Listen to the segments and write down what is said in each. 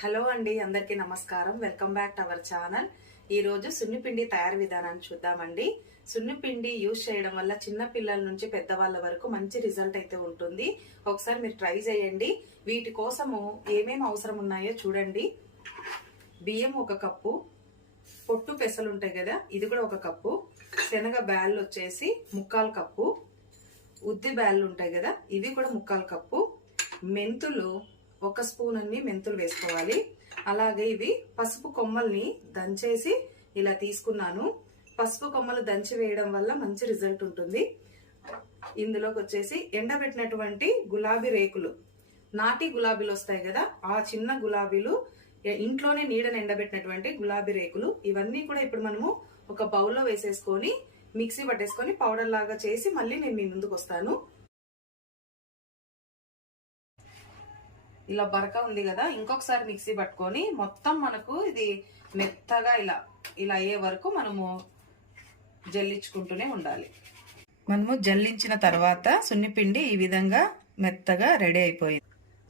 Hello అండి అందరికీ నమస్కారం. Welcome back to our channel. ఈ రోజు సున్నిపిండి తయారు విధానాన్ని చూద్దామండి. సున్నిపిండి యూజ్ చేయడం వల్ల చిన్న పిల్లల నుంచి పెద్దవాళ్ళ వరకు మంచి రిజల్ట్ అయితే ఉంటుంది. ఒకసారి మీరు ట్రై చేయండి. వీటి కోసము ఏమేమి అవసరం ఉన్నాయో చూడండి. బియ్యం ఒక కప్పు పొట్టు పెసలు ఉంటాయి కదా ఇది కూడా ఒక కప్పు శనగ బ్యాళ్ళు వచ్చేసి ముక్కాలు కప్పు ఉద్ది బ్యాళ్ళు ఉంటాయి కదా ఇవి కూడా ముక్కాలు కప్పు మెంతులు ఒక స్పూన్ అన్ని మెంతులు వేసుకోవాలి. అలాగే ఇవి పసుపు కొమ్మల్ని దంచేసి ఇలా తీసుకున్నాను. పసుపు కొమ్మలు దంచి వేయడం వల్ల మంచి రిజల్ట్ ఉంటుంది. ఇందులోకి వచ్చేసి ఎండబెట్టినటువంటి గులాబీ రేకులు. నాటి గులాబీలు వస్తాయి కదా ఆ చిన్న గులాబీలు ఇంట్లోనే నీడని ఎండబెట్టినటువంటి గులాబీ రేకులు ఇవన్నీ కూడా ఇప్పుడు మనము ఒక బౌల్లో వేసేసుకొని మిక్సీ పట్టేసుకొని పౌడర్ లాగా చేసి మళ్ళీ నేను మీ ముందుకు వస్తాను. ఇలా బరక ఉంది కదా ఇంకొకసారి మిక్సీ పట్టుకొని మొత్తం మనకు ఇది మెత్తగా ఇలా ఇలా అయ్యే వరకు మనము జల్లించుకుంటూనే ఉండాలి. మనము జల్లించిన తర్వాత సున్నిపిండి ఈ విధంగా మెత్తగా రెడీ అయిపోయింది.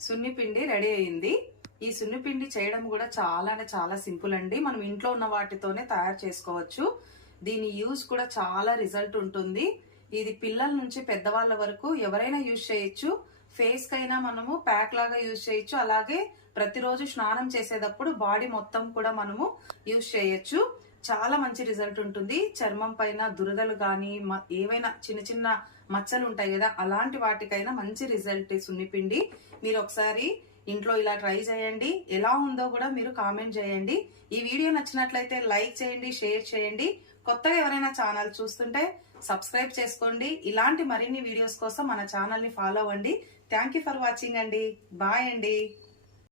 సున్నిపిండి రెడీ అయింది. ఈ సున్నిపిండి చేయడం కూడా చాలా అంటే చాలా సింపుల్ అండి. మనం ఇంట్లో ఉన్న వాటితోనే తయారు చేసుకోవచ్చు. దీని యూజ్ కూడా చాలా రిజల్ట్ ఉంటుంది. ఇది పిల్లల నుంచి పెద్దవాళ్ళ వరకు ఎవరైనా యూజ్ చేయొచ్చు. ఫేస్ కైనా మనము ప్యాక్ లాగా యూజ్ చేయొచ్చు. అలాగే ప్రతిరోజు స్నానం చేసేటప్పుడు బాడీ మొత్తం కూడా మనము యూజ్ చేయొచ్చు. చాలా మంచి రిజల్ట్ ఉంటుంది. చర్మం పైన దురదలు కానీ ఏవైనా చిన్న చిన్న మచ్చలు ఉంటాయి కదా అలాంటి వాటికైనా మంచి రిజల్ట్ సున్నిపిండి. మీరు ఒకసారి ఇంట్లో ఇలా ట్రై చేయండి. ఎలా ఉందో కూడా మీరు కామెంట్ చేయండి. ఈ వీడియో నచ్చినట్లయితే లైక్ చేయండి షేర్ చేయండి. కొత్తగా ఎవరైనా ఛానల్ చూస్తుంటే సబ్స్క్రైబ్ చేసుకోండి. ఇలాంటి మరిన్ని వీడియోస్ కోసం మన ఛానల్ని ఫాలో అవ్వండి. థ్యాంక్ యూ ఫర్ వాచింగ్ అండి. బాయ్ అండి.